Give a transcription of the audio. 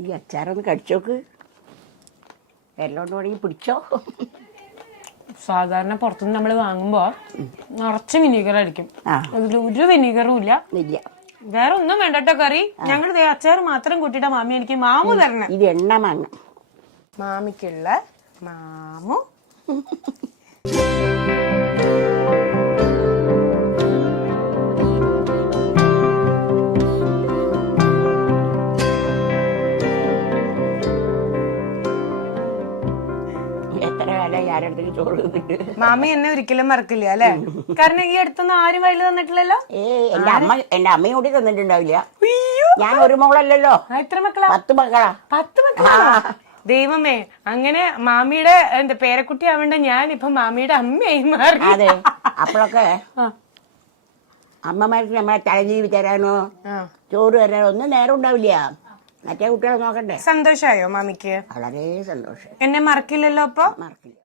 ഈ അച്ചാറൊന്ന് കടിച്ചോക്ക്. എല്ലോണ്ട് വേണമെങ്കിൽ പിടിച്ചോ. സാധാരണ പുറത്തുനിന്ന് നമ്മൾ വാങ്ങുമ്പോ നിറച്ച് വിനീഗർ അടിക്കും. അതിൽ ഒരു വിനീഗറും ഇല്ല. വേറെ ഒന്നും വേണ്ടട്ടോ കറി. ഞങ്ങൾ അച്ചാർ മാത്രം കൂട്ടിയിട്ടാ മാമി എനിക്ക് മാമു തരണം. ഇത് എണ്ണ മാങ്ങ. മാമിക്കുള്ള മാമു. മാമി എന്നെ ഒരിക്കലും മറക്കില്ല അല്ലെ? കാരണം ഈ അടുത്തൊന്നും ആരും വയല് തന്നിട്ടില്ലല്ലോ. എന്റെ അമ്മയും കൂടി തന്നിട്ടുണ്ടാവില്ല. ഞാൻ ഒരു മോളല്ലല്ലോ. എത്ര മക്കളാ? 10 മക്കളാ. 10 മക്കളാ? ദൈവമേ, അങ്ങനെ മാമിയുടെ പേരക്കുട്ടി ആവേണ്ട ഞാൻ ഇപ്പൊ മാമിയുടെ അമ്മയായി മാറി. അതെ, അപ്പോഴൊക്കെ അമ്മമാർക്ക് നമ്മളെ തലജീവി തരാനോ ചോറ് തരാനോ ഒന്നും നേരം ഉണ്ടാവില്ല. മറ്റേ കുട്ടികളെ നോക്കണ്ടേ. സന്തോഷായോ മാമിക്ക്? വളരെ സന്തോഷം. എന്നെ മറക്കില്ലല്ലോ അപ്പൊ? മറക്കില്ല.